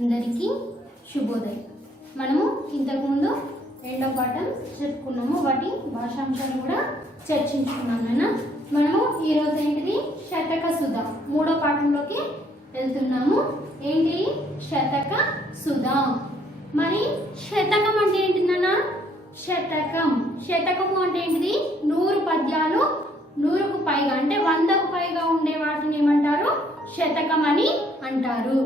అందరికీ శుభోదయం. మనము ఇంతకుముందు రెండో పాఠం చెప్పుకున్నాము, వాటి భాషాంశాలు కూడా చర్చించుకున్నాం నాన్న. మనము ఈరోజు ఏంటిది శతక సుధ మూడో పాఠంలోకి వెళ్తున్నాము. ఏంటి శతక సుధ. మరి శతకం అంటే ఏంటి నాన్న? శతకము అంటే ఏంటిది? 100 పద్యాలు 100కు పైగా అంటే 100కు పైగా ఉండే వాటిని ఏమంటారు? శతకం అని అంటారు.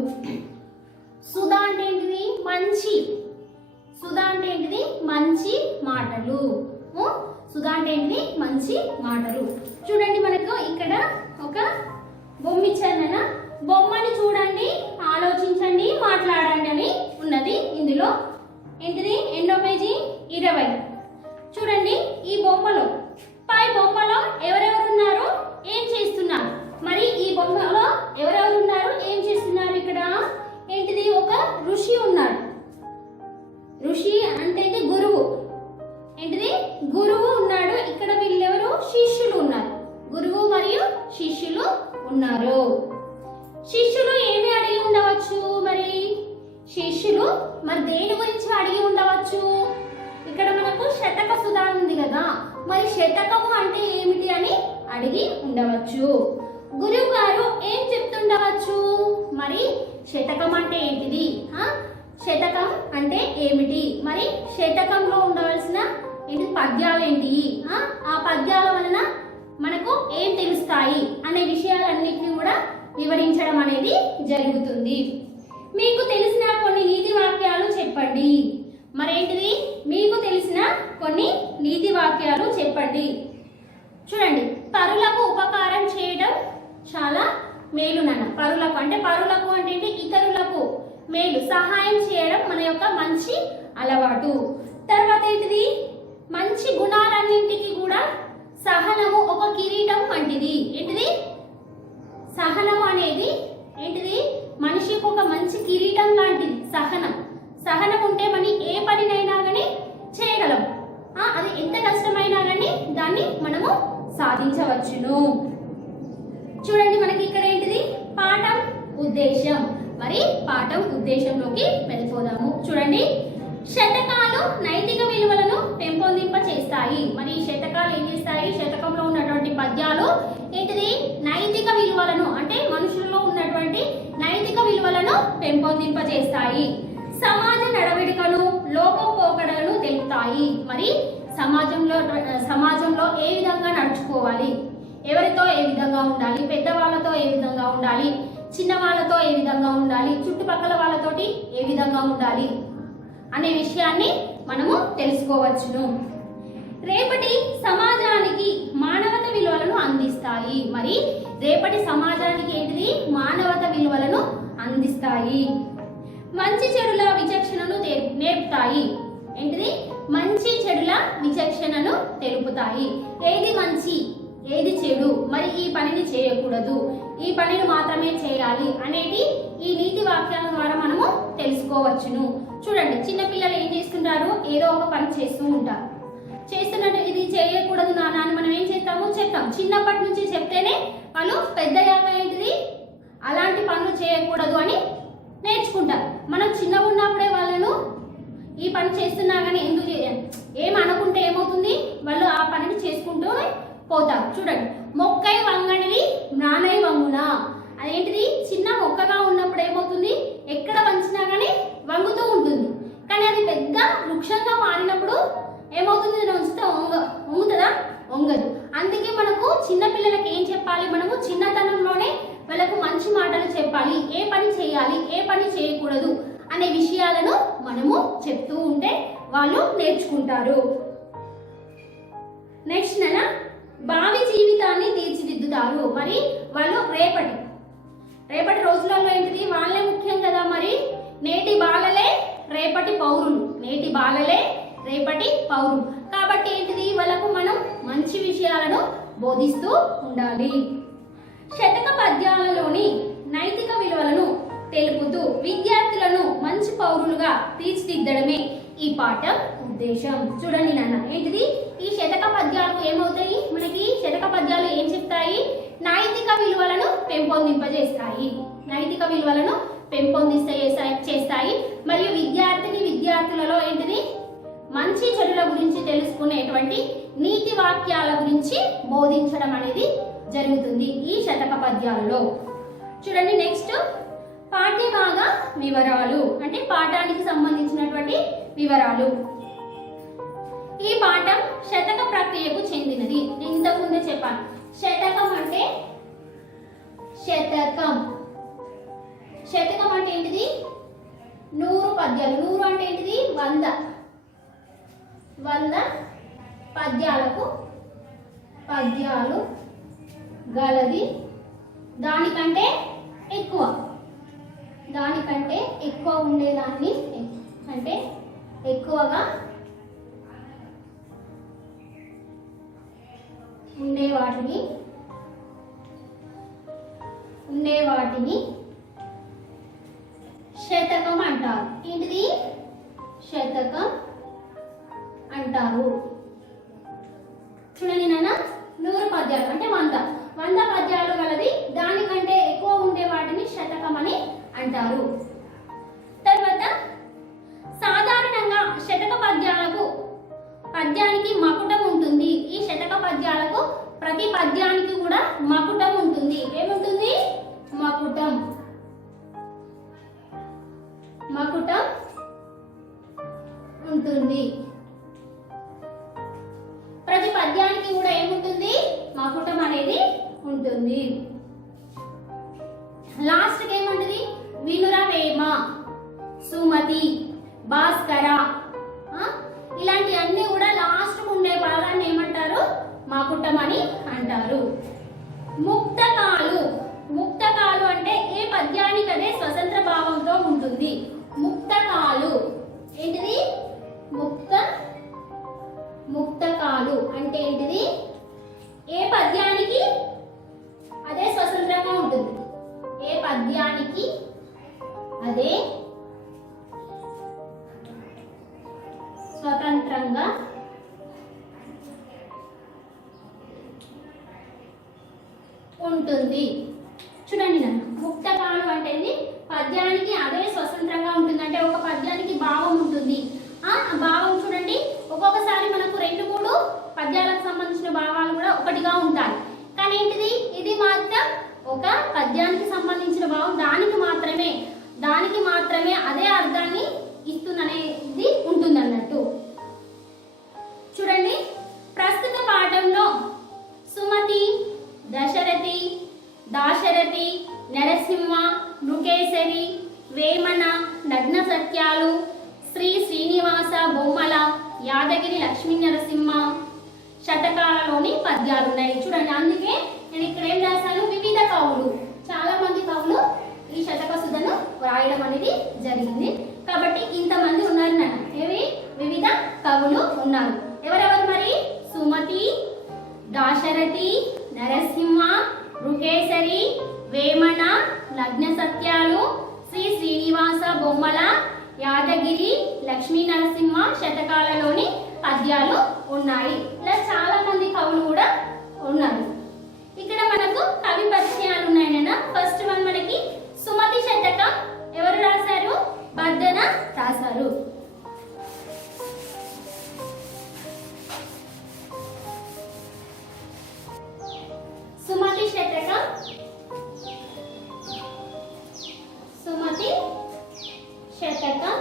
సుధ అంటే ఏంటిది? మంచి. సుధ అంటే ఏంటిది? మంచి మాటలు. సుధ అంటే ఏంటిది? మంచి మాటలు. చూడండి, మనకు ఇక్కడ ఒక బొమ్మ ఇచ్చారు. బొమ్మని చూడండి, ఆలోచించండి, మాట్లాడండి అని ఉన్నది. ఇందులో ఏంటిది? ఎన్నో పేజీ? 20. చూడండి, ఈ బొమ్మలో పై బొమ్మలో ఎవరెవరు ఉన్నారు, ఏం చేస్తున్నారు? మరి ఈ బొమ్మలో ఎవరెవరు ఉన్నారు, ఏం చేస్తున్నారు? ఇక్కడ ఏంటిది? ఒక ఋషి ఉన్నాడు. ఋషి అంటే గురువు. ఏంటిది? గురువు ఉన్నాడు. ఇక్కడ వీళ్ళెవరు? శిష్యులు ఉన్నారు. గురువు మరియు శిష్యులు ఉన్నారు. శిష్యులు ఏమి అడిగి ఉండవచ్చు? మరి శిష్యులు మరి దేని గురించి అడిగి ఉండవచ్చు? ఇక్కడ మనకు శతక సుధ ఉంది కదా, మరి శతకము అంటే ఏమిటి అని అడిగి ఉండవచ్చు. గురువు గారు ఏం చెప్తుండవచ్చు? మరి శతకం అంటే ఏంటిది? శతకం అంటే ఏమిటి? మరి శతకంలో ఉండవలసిన ఏంటి పద్యాలు ఏంటి? ఆ పద్యాల వలన మనకు ఏం తెలుస్తాయి అనే విషయాలన్నిటిని కూడా వివరించడం అనేది జరుగుతుంది. మీకు తెలిసిన కొన్ని నీతి వాక్యాలు చెప్పండి. మరేంటిది? మీకు తెలిసిన కొన్ని నీతి వాక్యాలు చెప్పండి. చూడండి, పరులకు ఉపకారం చేయడం చాలా మేలు నాన్న. పరులకు అంటే ఏంటి? ఇతరులకు మేలు, సహాయం చేయడం మన యొక్క మంచి అలవాటు. తర్వాత ఏంటిది? మంచి గుణాలన్నింటికి కూడా సహనము ఒక కిరీటం వంటిది. ఏంటిది? సహనం అనేది ఏంటిది? మనిషికి ఒక మంచి కిరీటం లాంటిది సహనం ఉంటే మనం ఏ పనినైనా కానీ చేయగలం. అది ఎంత కష్టమైనా కానీ దాన్ని మనము సాధించవచ్చును. చూడండి, మనకి ఇక్కడ ఏంటిది? పాఠం ఉద్దేశం. మరి పాఠం ఉద్దేశంలోకి వెళ్ళిపోదాము. చూడండి, శతకాలు నైతిక విలువలను పెంపొందింప చేస్తాయి. మరి ఈ శతకాలు ఏం చేస్తాయి? శతకంలో ఉన్నటువంటి పద్యాలు ఏంటిది? నైతిక విలువలను అంటే మనుషుల్లో ఉన్నటువంటి నైతిక విలువలను పెంపొందింప చేస్తాయి. సమాజ నడవడికను, లోకపోకడలను తెలుపుతాయి. మరి సమాజంలో ఏ విధంగా నడుచుకోవాలి, ఎవరితో ఏ విధంగా ఉండాలి, పెద్దవాళ్ళతో ఏ విధంగా ఉండాలి, చిన్నవాళ్ళతో ఏ విధంగా ఉండాలి, చుట్టుపక్కల వాళ్ళతోటి ఏ విధంగా ఉండాలి అనే విషయాన్ని మనము తెలుసుకోవచ్చును. రేపటి సమాజానికి మానవత విలువలను అందిస్తాయి. మరి రేపటి సమాజానికి ఏంటిది? మానవత విలువలను అందిస్తాయి. మంచి చెడుల విచక్షణను నేర్పుతాయి. ఏంటిది? మంచి చెడుల విచక్షణను తెలుపుతాయి. ఏది మంచి, ఏది చెడు, మరి ఈ పనిని చేయకూడదు, ఈ పనిని మాత్రమే చేయాలి అనేది ఈ నీతి వాక్యాల ద్వారా మనము తెలుసుకోవచ్చును. చూడండి, చిన్నపిల్లలు ఏం చేస్తుంటారు? ఏదో ఒక పని చేస్తూ ఉంటారు. చేస్తున్నట్టు ఇది చేయకూడదు నాన్న అని మనం ఏం చేస్తాము? చెప్తాం. చిన్నప్పటి నుంచి చెప్తేనే వాళ్ళు పెద్దయ్యాక ఏంటిది? అలాంటి పనులు చేయకూడదు అని నేర్చుకుంటారు. మనం చిన్నగా ఉన్నప్పుడే వాళ్ళను ఈ పని చేస్తున్నా కానీ ఎందుకు ఏం అనుకుంటే ఏమవుతుంది? వాళ్ళు ఆ పనిని చేసుకుంటూ పోతారు. చూడండి, మొక్కై వంగనిది నానై వంగునా. అదేంటిది? చిన్న మొక్కగా ఉన్నప్పుడు ఏమవుతుంది? ఎక్కడ వంచినా కానీ వంగుతూ ఉంటుంది. కానీ అది పెద్ద వృక్షంగా మారినప్పుడు ఏమవుతుంది? వంచితే వంగుతుందా? వంగదు. అందుకే మనకు చిన్నపిల్లలకి ఏం చెప్పాలి? మనము చిన్నతనంలోనే వాళ్ళకు మంచి మాటలు చెప్పాలి. ఏ పని చేయాలి, ఏ పని చేయకూడదు అనే విషయాలను మనము చెప్తూ ఉంటే వాళ్ళు నేర్చుకుంటారు. నెక్స్ట్ భావి జీవితాన్ని తీర్చిదిద్దుతారు. మరి వాళ్ళు రేపటి రోజులలో ఏంటిది? వాళ్ళే ముఖ్యం కదా. మరి నేటి బాలలే రేపటి పౌరులు. కాబట్టి ఏంటిది? వాళ్ళకు మనం మంచి విషయాలను బోధిస్తూ ఉండాలి. శతక పద్యాలలోని నైతిక విలువలను తెలుపుతూ విద్యార్థులను మంచి పౌరులుగా తీర్చిదిద్దడమే ఈ పాఠం ఉద్దేశం. చూడండి నాన్న, ఏంటిది? ఈ శతక పద్యాలు ఏమవుతాయి? మనకి శతక పద్యాలు ఏం చెప్తాయి? నైతిక విలువలను పెంపొందింపజేస్తాయి. నైతిక విలువలను పెంపొందిస్తే మంచి చెడుల గురించి తెలుసుకునేటువంటి నీతి వాక్యాల గురించి బోధించడం అనేది జరుగుతుంది ఈ శతక పద్యాలలో. చూడండి నెక్స్ట్ పాఠ్యభాగ వివరాలు అంటే పాఠానికి సంబంధించినటువంటి వివరాలు. ఈ పాఠం శతక ప్రక్రియకు చెందినది. నేను ఇంతకుముందే చెప్పాను, శతకం అంటే శతకం అంటే ఏంటిది? 100 పద్యాలు. 100 అంటే ఏంటిది? 100 పద్యాలు గలది. దానికంటే ఎక్కువ ఉండేదాన్ని అంటే ఎక్కువగా ఉండేవాటిని శతకం అంటారు. ఏంటిది? శతకం అంటారు. చూడండి నాన్న, 100 పద్యాలు అంటే 100 పద్యాలు గలది. దానికంటే ఎక్కువ ఉండే వాటిని శతకం అని అంటారు. తర్వాత సాధారణంగా శతక పద్యానికి మకుటం ఉంటుంది. ఈ శతక పద్యాలకు ప్రతి పద్యానికి కూడా మకుటం ఉంటుంది. ఏముంటుంది? మకుటం ఉంటుంది. ప్రతి పద్యానికి కూడా ఏముంటుంది? మకుటం అనేది ఉంటుంది. లాస్ట్ కి ఏముంటుంది? వినురవేమ, సుమతి, భాస్కర ఇలాంటి అన్ని కూడా లాస్ట్ ఉండే భాగాన్ని ఏమంటారు? మకుటం అని అంటారు. ముక్తకాలు అంటే ఏ పద్యానికి అదే స్వతంత్ర భావంతో ఉంటుంది. ముక్తకాలు ఏంటిది? ముక్తకాలు అంటే ఏంటిది? ఏ పద్యానికి అదే స్వతంత్రంగా ఉంటుంది. ఏ పద్యానికి అదే స్వతంత్రంగా ఉంటుంది. చూడండి నన్ను, ముక్తకాలు అంటే పద్యానికి అదే స్వతంత్రంగా ఉంటుంది. అంటే ఒక పద్యానికి భావం ఉంటుంది. ఆ భావం చూడండి, ఒక్కొక్కసారి మనకు 2-3 పద్యాలకు సంబంధించిన భావాలు కూడా ఒకటిగా ఉంటాయి. కానీ ఏంటిది? ఇది మాత్రం ఒక పద్యానికి సంబంధించిన భావం దానికి మాత్రమే అదే అర్థాన్ని ఇస్తుందనేది ఉంటుంది అన్నట్టు. చూడండి, ప్రస్తుత పాఠంలో సుమతి, దశరథి, దాశరథి, నరసింహ, నృకేసరి, వేమన, నగ్న సత్యాలు, శ్రీ శ్రీనివాస బొమ్మల, యాదగిరి లక్ష్మీ నరసింహ శతకాలలోని పద్యాలు ఉన్నాయి. చూడండి, అందుకే నేను ఇక్కడ ఏం రాశాను? వివిధ కవులు. చాలా మంది కవులు ఈ శతక సుధను రాయడం అనేది జరిగింది. కాబట్టి ఇంతమంది ఉన్నారు నాన్న. వివిధ కవులు ఉన్నారు. ఎవరెవరు మరి? సుమతి, దాశరథి, నరసింహ, నృకేసరి, వేమన, లగ్న సత్యాలు, శ్రీ శ్రీనివాస బొమ్మల, యాదగిరి లక్ష్మీ నరసింహ శతకాలలోని పద్యాలు ఉన్నాయి. ఇలా చాలా మంది కవులు కూడా ఉన్నారు. ఇక్కడ మనకు కవి పరిచయాలు ఉన్నాయన. ఫస్ట్ వన్ మనకి సుమతి శతకం ఎవరు రాశారు? బద్దెన రాశారు. సుమతి శతకం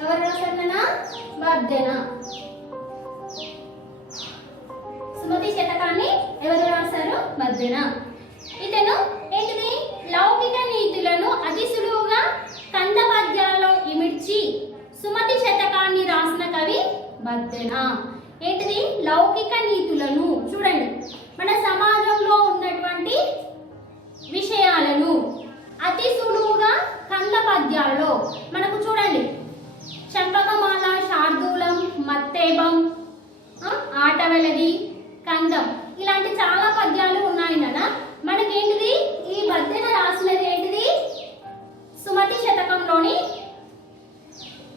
ఎవరు రాశారన్నా? బద్దెన. సుమతి శతకాన్ని ఎవరు రాశారు? బద్దెన. ఇతను ఏంటిది? లౌకిక నీతులను అతి సులువుగా కంద పద్యాల్లో ఇమిడ్చి సుమతి శతకాన్ని రాసిన కవి బద్దెన. ఏంటిది? లౌకిక నీతులను. చూడండి, మన సమాజంలో ఉన్నటువంటి విషయాలను అతి సులువుగా కంద పద్యాల్లో మనకు చూడండి, చంపకమాల, శార్దూలం, మత్తేబం, ఆటవెలది, కందం ఇలాంటి చాలా పద్యాలు ఉన్నాయి నాన్న. మనకేంటిది? ఈ బద్దెన రాసినది ఏంటిది? సుమతి శతకంలోని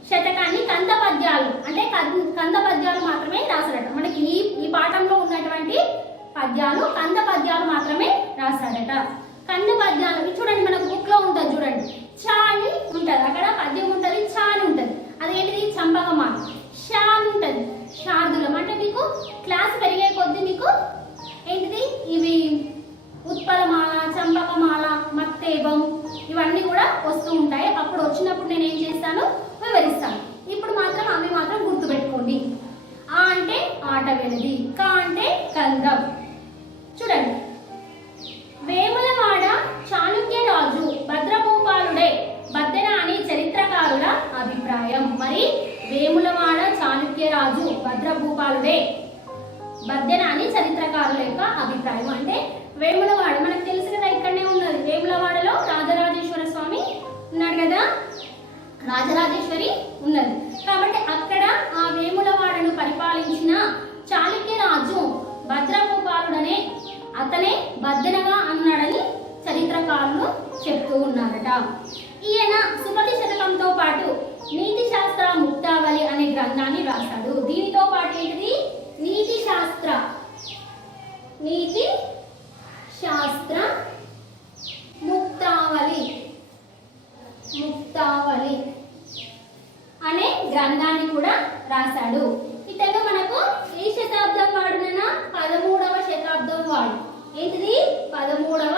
శతకాన్ని కంద పద్యాలు అంటే కంద పద్యాలు మాత్రమే రాశాడట. మనకి ఈ పాఠంలో ఉన్నటువంటి పద్యాలు కంద పద్యాలు మాత్రమే రాశాడట. కంద పద్యాలు చూడండి, మనకు బుక్ లో ఉంటుంది చూడండి, చా అని ఉంటుంది, అక్కడ పద్యం ఉంటుంది, చా అని ఉంటుంది. అదేంటిది? చంపకమాల. షా నుంచి వస్తూ ఉంటాయి. అప్పుడు వచ్చినప్పుడు నేను ఏం చేస్తాను, వివరిస్తాను. ఇప్పుడు మాత్రం అవి మాత్రం గుర్తుపెట్టుకోండి. ఆ అంటే ఆట వెలది, క అంటే కందం. చూడండి, వేములవాడ చాళుక్య రాజు భద్రభూపాలుడే బద్దెన అని చరిత్రకారుల అభిప్రాయం. మరి వేములవాడ చాళుక్య రాజు భద్రభూపాలుడే బద్దెన అని చరిత్రకారుల యొక్క అభిప్రాయం. అంటే వేములవాడ మనకు తెలుసు కదా, ఇక్కడనే ఉన్నది. వేములవాడలో రాజరాజేశ్వర స్వామి ఉన్నాడు కదా, రాజరాజేశ్వరి ఉన్నది. కాబట్టి అక్కడ ఆ వేములవాడను పరిపాలించిన చాళుక్య రాజు భద్రభూపాలుడనే అతనే బద్దెనగా అన్నాడని చరిత్రకారులు చెప్తూ ఉన్నారట. ఈయన సుమతి శతకంతో పాటు నీతి శాస్త్ర ముక్తావళి అనే గ్రంథాన్ని రాశాడు. దీనితో పాటు ఏంటిది, నీతి శాస్త్ర ముక్తావళి అనే గ్రంథాన్ని కూడా రాశాడు. ఇతను మనకు ఏ శతాబ్దం వాడునన్నా 13వ శతాబ్దం వాడు. ఏంటిది, 13వ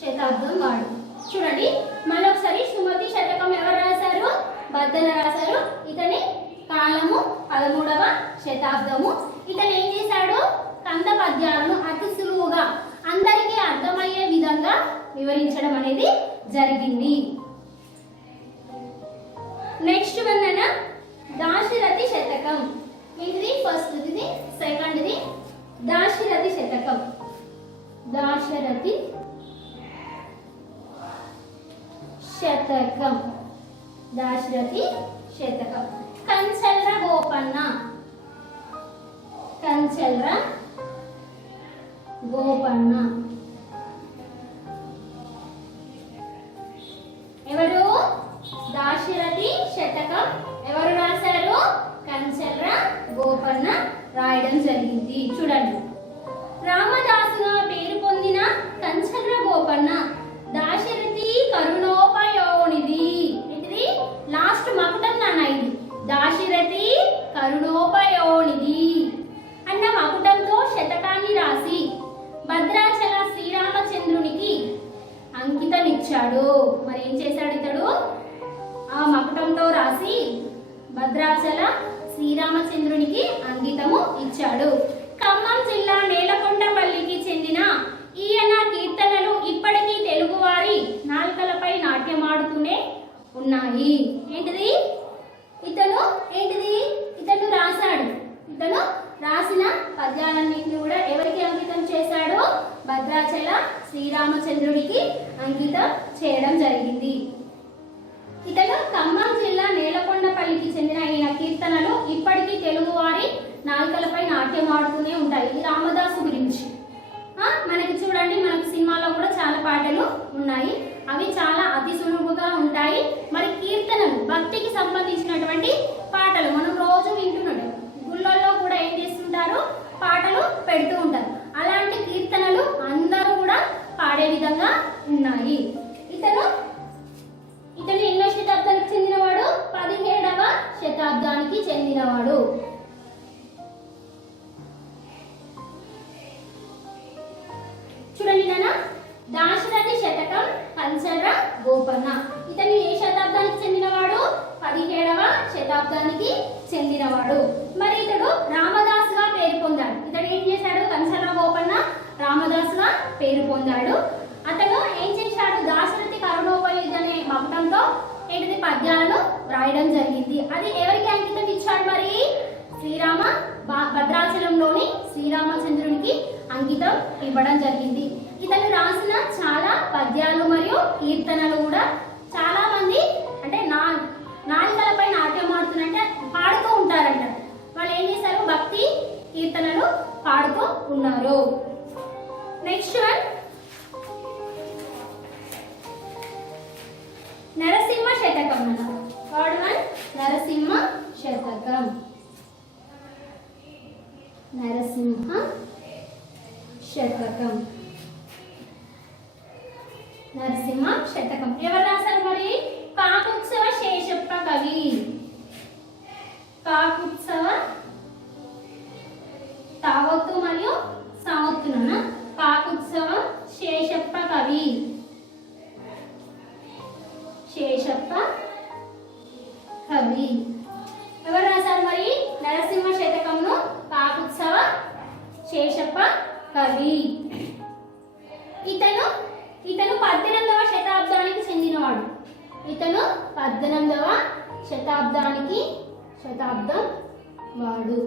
శతాబ్దం వాడు. చూడండి మరొకసారి, సుమతి శతకం ఎవరు రాశారు, బద్దెన రాశారు. ఇతని కాలము 13వ శతాబ్దము. ఇతను ఏం చేశాడు, కంద పద్యాలను అతి సులువుగా అందరికీ అర్థమయ్యే విధంగా వివరించడం అనేది జరిగింది. నెక్స్ట్ వన్ దాశరథి శతకం. ఇది ఫస్ట్, ఇది సెకండ్, ఇది దాశరథి శతకం. దాశరథి శతకం. కంచల్ర గోపన్న ఎవరు, దాశరథి శతకం ఎవరు రాశారు, కంచల్ర గోపన్న రాయడం జరిగింది. చూడండి, రామదాసుగా పేరు పొందిన కంచల్ర గోపన్న దాశరథి కరుణోపయోనిధి. ఏంటిది, లాస్ట్ మకుటం నాన్న, ఇది దాశరథి కరుణోపయోనిధి అన్న మకుటంతో శతకాన్ని రాసి భద్రాచల శ్రీరామచంద్రునికి అంకితం ఇచ్చాడు. మరి ఏం చేశాడు ఇతడు, ఆ మకుటంతో రాసి భద్రాచల శ్రీరామచంద్రునికి అంకితము ఇచ్చాడు. ఖమ్మం జిల్లా నేలకొండపల్లికి చెందిన ఈయన కీర్తనలు ఇప్పటికీ తెలుగువారి నాల్కలపై నాట్యమాడుతూనే ఉన్నాయి. ఏంటిది, ఇతను రాశాడు. ఇతను రాసిన పద్యాలన్నింటినీ కూడా ఎవరికి అంకితం చేశాడు, భద్రాచల శ్రీరామచంద్రుడికి అంకితం చేయడం జరిగింది. ఇతను ఖమ్మం జిల్లా నేలకొండపల్లికి చెందిన ఈయన కీర్తనలు ఇప్పటికీ తెలుగువారి నాల్కలపై నాట్యమాడుతూనే ఉంటాయి. ఇది రామదాసు గురించి. మనకి చూడండి, మనకు సినిమాలో కూడా చాలా పాటలు ఉన్నాయి. అవి చాలా అతి సులువుగా ఉంటాయి. మరి కీర్తనలు భక్తికి సంబంధించినటువంటి పాటలు మనం రోజు వింటున్నాడు. గుళ్ళల్లో కూడా ఏం చేస్తుంటారు, పాటలు పెడుతూ ఉంటారు. అలాంటి కీర్తనలు అందరూ కూడా పాడే విధంగా ఉన్నాయి. ఇతను ఎన్నో శతాబ్దానికి చెందినవాడు, 17వ శతాబ్దానికి చెందినవాడు. చూడండి నాన్న, దాశరథి శతకం కంచల్ర గోపన్న. ఇతను ఏ శతాబ్దానికి చెందినవాడు, 17వ శతాబ్దానికి చెందినవాడు. మరి ఇతడు రామదాసుగా పేరు పొందాడు. ఇతడు ఏం చేశాడు, కంచల్ర గోపన్న రామదాసుగా పేరు పొందాడు. అతను ఏం చేశాడు, దాశరథి కరుణోపయోనిధి అనే మకుటంతో ఏంటిది పద్యాలను రాయడం జరిగింది. అది ఎవరికి అంకితం ఇచ్చాడు, మరి భద్రాచలంలోని శ్రీరామచంద్రునికి అంకితం ఇవ్వడం జరిగింది. ఇతను రాసిన చాలా పద్యాలు మరియు కీర్తనలు కూడా చాలా మంది అంటే నాలుకలపై నాట్యం ఆడుతున్నట్టే పాడుతూ ఉంటారంట. వాళ్ళు ఏం చేశారు, భక్తి కీర్తనలు పాడుతూ ఉన్నారు. నెక్స్ట్ వన్ నరసింహ శతకం. థర్డ్ వన్ నరసింహ శతకం. నరసింహ శతకం. నరసింహ శతకం ఎవరు రాశారు, మరి కాకుత్సవ శేషప్ప కవి. కాకుత్సవ తావత్తు మరియు సావత్తున కాకుత్సవ కవి. శేషప్ప కవి. ఎవరు రాశారు మరి నరసింహ శతకంను? కాకుత్సవ శేషప్ప కవి. ఇతను 18వ శతాబ్దానికి చెందినవాడు. ఇతను 18వ శతాబ్దం వాడు.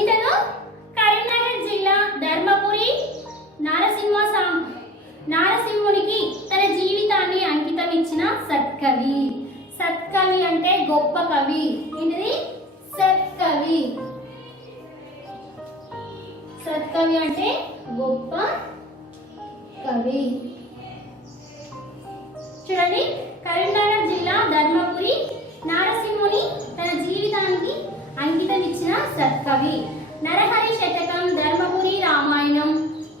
ఇతను కరీంనగర్ జిల్లా ధర్మపురి నారసింహునికి తన జీవితాన్ని అంకితం ఇచ్చిన సత్కవి. సత్కవి అంటే గొప్ప కవి. ఏంటిది? సత్కవి. సత్కవి అంటే గొప్ప కవి. చూడండి, కరీంనగర్ జిల్లా ధర్మపురి నారసింహుని తన జీవితానికి అంకితం ఇచ్చిన సత్కవి. నరహరి శతకం, ధర్మపురి రామాయణం,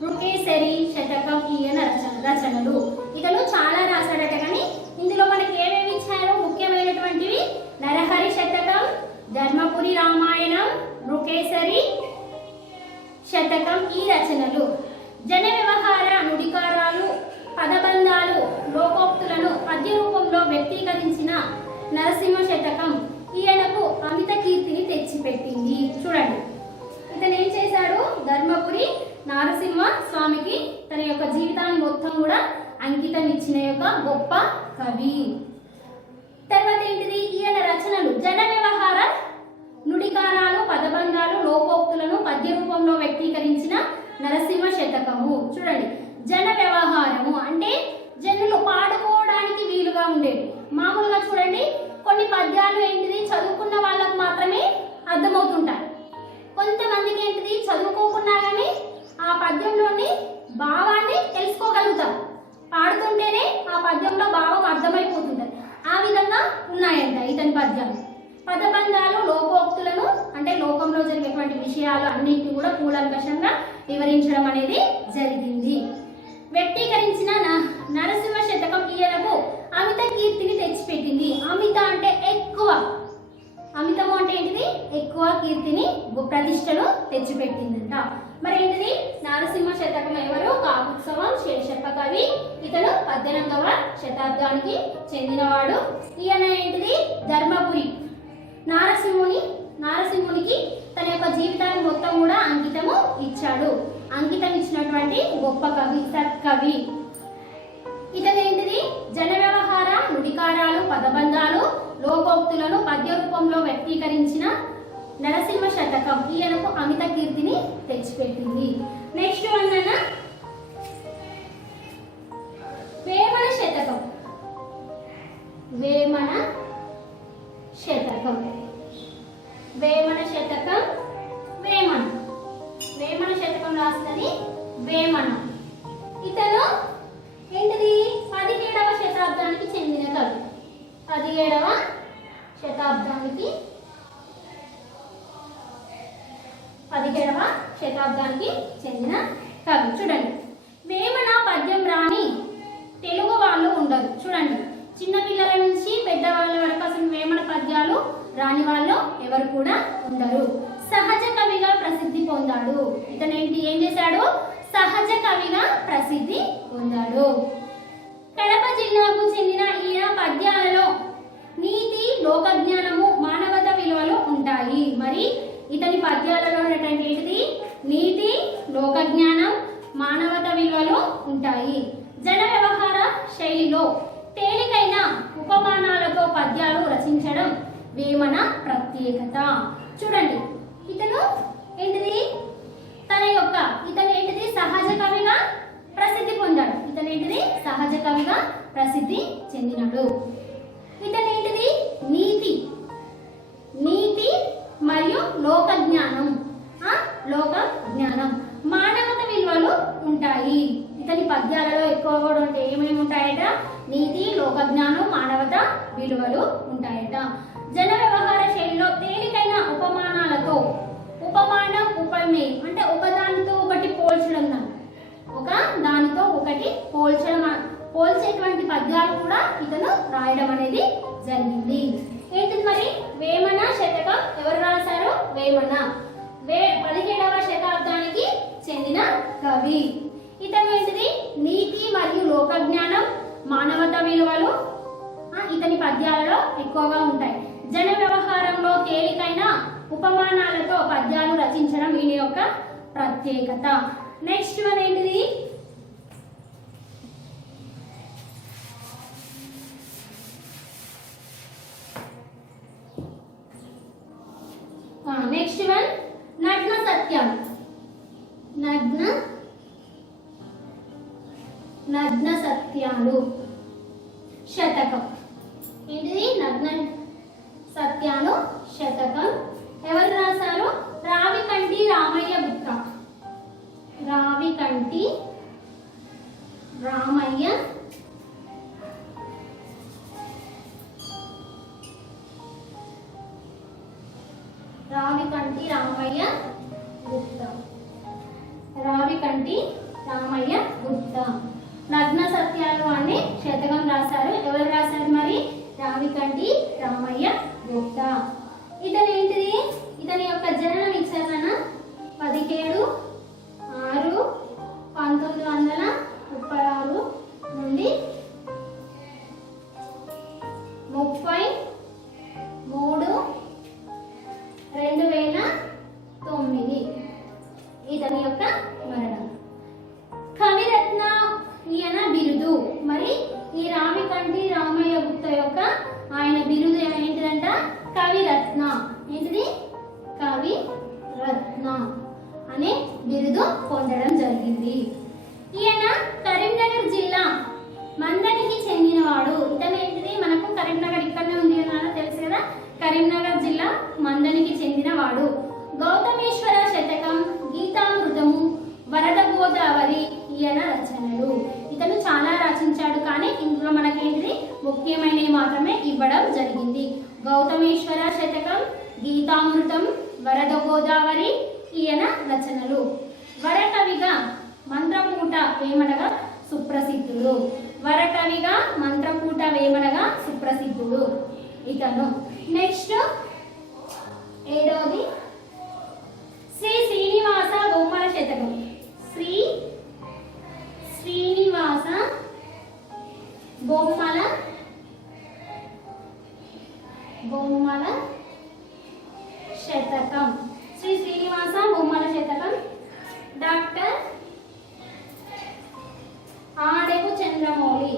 రుకేసరి శతకం ఈయన రచనలు. ఇతను చాలా రాశాడట, కానీ ఇందులో మనకి ఏమేమి ఇచ్చారో ముఖ్యమైనటువంటివి నరహరి శతకం, ధర్మపురి రామాయణం, రుకేసరి శతకం ఈ రచనలు. జన వ్యవహార, నుడికారాలు, పదబంధాలు, లోకోక్తులను పద్య రూపంలో వ్యక్తీకరించిన నరసింహ శతకం ఈయనకు అమిత కీర్తిని తెచ్చిపెట్టింది. చూడండి, ఇతను ఏం చేశాడు? ధర్మపురి నారసింహ స్వామికి తన యొక్క జీవితాన్ని మొత్తం కూడా అంకితం ఇచ్చిన యొక్క గొప్ప కవి. తర్వాత ఏంటిది? ఈయన రచనలు జన వ్యవహార, నుడికారాలు, పదబంధాలు, లోకోక్తులను పద్య రూపంలో వ్యక్తీకరించిన నరసింహ శతకము. చూడండి, జన వ్యవహారము అంటే జనులు పాడుకోవడానికి వీలుగా ఉండేది. మామూలుగా చూడండి, కొన్ని పద్యాలు ఏంటిది చదువుకున్న వాళ్ళకు మాత్రమే అర్థమవుతుంటాయి. కొంతమందికి ఏంటిది చదువుకోకున్నా కానీ ఆ పద్యంలోని భావాన్ని తెలుసుకోగలుగుతాం. పాడుతుంటేనే ఆ పద్యంలో భావం అర్థమైపోతుంటది. ఆ విధంగా ఉన్నాయంట ఇతని పద్యం. పదబంధాలు, లోకోక్తులను అంటే లోకంలో జరిగేటువంటి విషయాలు అన్నింటినీ కూడా కూలంకషంగా వివరించడం అనేది జరిగింది. వ్యక్తీకరించిన నరసింహ శతకం ఈయనకు అమిత కీర్తిని తెచ్చిపెట్టింది. అమిత అంటే ఎక్కువ. అమితము అంటే ఏంటిది? ఎక్కువ కీర్తిని, ప్రతిష్టను తెచ్చిపెట్టిందంట. మరి ఏంటిది? నరసింహ శతకం ఎవరు? కాకుత్సవం శేషప్ప కవి. ఇతను 18వ శతాబ్దానికి చెందినవాడు. ఈయన ఏంటిది? ధర్మపురి నారసింహునికి తన యొక్క జీవితాన్ని మొత్తం కూడా అంకితము ఇచ్చాడు. అంకితం ఇచ్చినటువంటి గొప్ప కవి, సత్కవి. ఇతను ఏంటిది? జన వ్యవహార, నుడికారాలు, పదబంధాలు, లోకోక్తులను పద్య రూపంలో వ్యక్తీకరించిన నరసింహ శతకం ఈయనకు అమిత కీర్తిని తెచ్చిపెట్టింది. నెక్స్ట్ అన్న వేమన శతకం. వేమన శతకం. వేమన శతకం. వేమన శతకం రాసినది వేమన. ఇతను ఏంటిది? 17వ శతాబ్దానికి చెందిన కవి. 17వ శతాబ్దానికి చెందిన కవి. చూడండి, వేమన పద్యం రాని తెలుగు వాళ్ళు ఉండరు. చూడండి, చిన్నపిల్లల నుంచి పెద్దవాళ్ళ వరకు అసలు వేమన పద్యాలు రాని వాళ్ళు ఎవరు కూడా ఉండరు. సహజ కవిగా ప్రసిద్ధి పొందాడు. ఇతను ఏం చేశాడు? సహజ కవిగా ప్రసిద్ధి పొందాడు. కడప జిల్లాకు చెందిన ఈయన పద్యాలలో నీతి, లోకజ్ఞానము, మానవత విలువలు ఉంటాయి. మరి ఇతని పద్యాలలో ఉన్నటువంటి నీతి, లోకజ్ఞానం, మానవత విలువలు ఉంటాయి. జన వ్యవహార శైలిలో తేలికైన ఉపమానాలతో పద్యాలు రచించడం వేమన ప్రత్యేకత. చూడండి, ఇతను ఏంటిది? ఇతను ఏంటిది? సహజ కవిగా ప్రసిద్ధి పొందాడు. ఇతను ఏంటిది? సహజ కవిగా ప్రసిద్ధి చెందినడు. ఇతను ఏంటిది? నీతి మరియు లోక జ్ఞానం, మానవత విలువలు ఉంటాయి. ఇతని పద్యాలలో ఎక్కువ కూడా ఉంటే ఏమేమి ఉంటాయట? నీతి, లోక జ్ఞానం, మానవత విలువలు ఉంటాయట. జన వ్యవహార శైలిలో తేలికైన ఉపమానాలతో, ఉపమానం, ఉపమేయం అంటే ఒకదానితో ఒకటి పోల్చడం, ఒక దానితో ఒకటి పోల్చేటువంటి పద్యాలు కూడా ఇతను రాయడం అనేది జరిగింది. ఏంటిది మరి? వేమన శతకం ఎవరు రాశారు? వేమన 17వ శతాబ్దానికి చెందిన కవి. ఇతను ఏంటిది నీతి మరియు లోకజ్ఞానం, మానవతా విలువలు ఇతని పద్యాలలో ఎక్కువగా ఉంటాయి. జన వ్యవహారంలో తేలికైన ఉపమానాలతో పద్యాలు రచించడం ఈయన యొక్క ప్రత్యేకత. నెక్స్ట్ వన్ ఏంటిది నెక్స్ట్ వన్ నగ్న సత్యాలు. నగ్న సత్యాలు శతకం. ఏంటిది నగ్న సత్యాలు శతకం. ఎవరు రాశారు? రావికంటి రామయ్య గుప్తా. రావికంటి రామయ్య గుప్తా. రావికంటి రామయ్య గుప్తా నగ్న సత్యాలు అనే శతకం రాశారు. ఎవరు రాశారు మరి? రావికంటి రామయ్య గుప్తా. ఇతని ఏంటిది ఇతని యొక్క జననం ఇచ్చారన 17/6/1936 నుండి 30/3/2009 ఇతని యొక్క మరణం. కవిరత్న ఈయన బిరుదు. మరి ఈ రావికంటి రామయ్య గుప్తా యొక్క ఆయన బిరుదు ఏంటిదంట? కవిరత్న. ఏంటిది? కవిరత్న అనే బిరుదు పొందడం జరిగింది. ఈయన కరీంనగర్ జిల్లా మందనికి చెందినవాడు. ఇతను ఏంటిది మనకు కరీంనగర్ ఇక్కడనే ఉంది అన్నారో తెలుసు కదా. కరీంనగర్ జిల్లా మందనికి చెందినవాడు. గౌతమేశ్వర శతకం, గీతామృతము, వరద గోదావరి ఈయన రచనలు. ఇతను చాలా రచించాడు కానీ ఇందులో మనకేంటిది ముఖ్యమైనవి మాత్రమే ఇవ్వడం జరిగింది. గౌతమేశ్వర శతకం, గీతామృతం, వరద గోదావరి ఈయన రచనలు. వరకవిగా మంత్రకూట వేమనగా సుప్రసిద్ధుడు. వరకవిగా మంత్రకూట వేమనగా సుప్రసిద్ధుడు ఇతను. నెక్స్ట్ 7వది శ్రీ శ్రీనివాస బొమ్మల శతకం. శ్రీనివాస బొమ్మల శతకం. శ్రీ శ్రీనివాస బొమ్మల శతకం. డాక్టర్ ఆడెపు చంద్రమౌళి.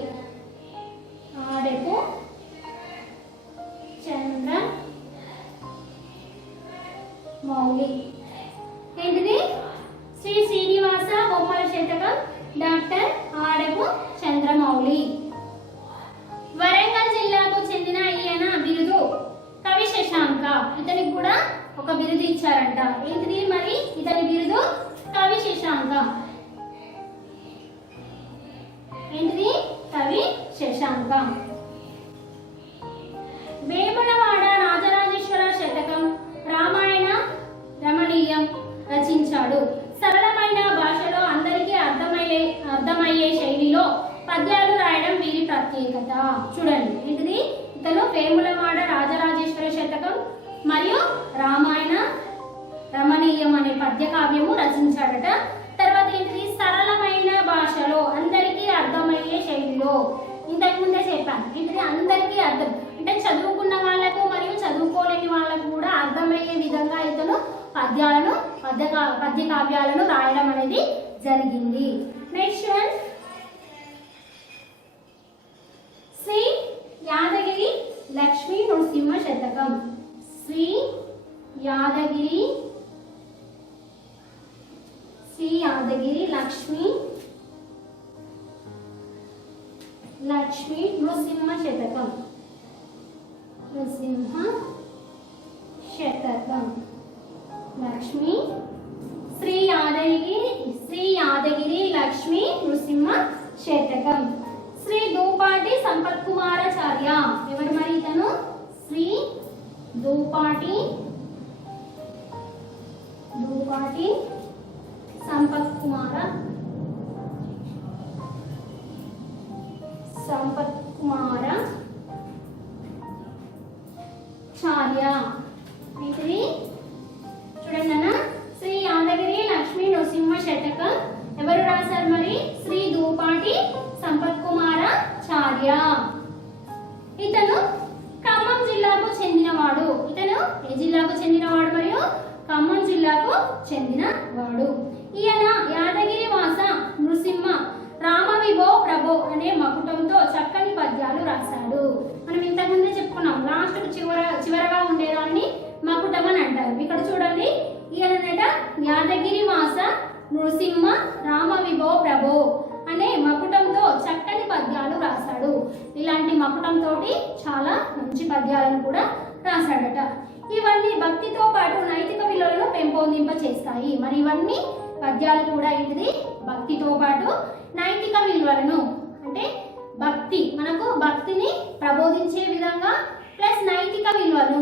ఏంటిది? శ్రీ శ్రీనివాస బొమ్మల శతకం, డాక్టర్ ఆడెపు చంద్రమౌళి. వరంగల్ జిల్లాకు చెందిన ఈయన బిరుదు కవి శశాంక. ఇతనికి కూడా ఒక బిరుదు ఇచ్చారంట. ఏంటిది మరి? ఇతని బిరుదు కవి శశాంక. ఏంటిది? కవి శశాంక. వేములవాడ రాజరాజేశ్వర శతకం, రామాయణ రమణీయం రచించాడు. సరళమైన భాషలో అందరికీ అర్థమయ్యే శైలిలో పద్యాలు రాయడం వీరి ప్రత్యేకత. చూడండి ఏంటిది? ఇతను వేములవాడ రాజరాజేశ్వర శతకం మరియు రామాయణ రమణీయం అనే పద్య కావ్యము రచించాడట. తర్వాత ఏంటిది? సరళమైన భాషలో అందరికీ అర్థమయ్యే శైలిలో. ఇంతకు ముందే చెప్పాను. ఏంటిది? అందరికీ అర్థం అంటే చదువుకున్న వాళ్ళకు మరియు చదువుకోలేని వాళ్ళకు కూడా అర్థమయ్యే విధంగా ఇతను పద్య కావ్యాలను రాయడం అనేది జరిగింది. నెక్స్ట్ వన్ శ్రీ యాదగిరి లక్ష్మీ నృసింహ శతకం. శ్రీ యాదగిరి లక్ష్మీ నృసింహ శతకం. లక్ష్మీ శ్రీ యాదగిరి లక్ష్మీ నృసింహ శతకం. శ్రీ దూపాటి సంపత్ కుమారాచార్య. ఎవరు మరి ఇతను? శ్రీ దూపాటి సంపత్ కుమారాచార్య. ఏంటిది? చూడండి అన్న. శ్రీ యాదగిరి లక్ష్మీ నృసింహ శతకం ఎవరు రామ విభో ప్రభో అనే మకుటంతో చక్కని పద్యాలు రాశాడు. ఇలాంటి మకుటంతో చాలా మంచి పద్యాలను కూడా రాశాడట. ఇవన్నీ భక్తితో పాటు నైతిక విలువలను పెంపొందింప చేస్తాయి. మరి ఇవన్నీ పద్యాలు కూడా ఏంటిది, భక్తితో పాటు నైతిక విలువలను, అంటే భక్తి మనకు భక్తిని ప్రబోధించే విధంగా ప్లస్ నైతిక విలువలను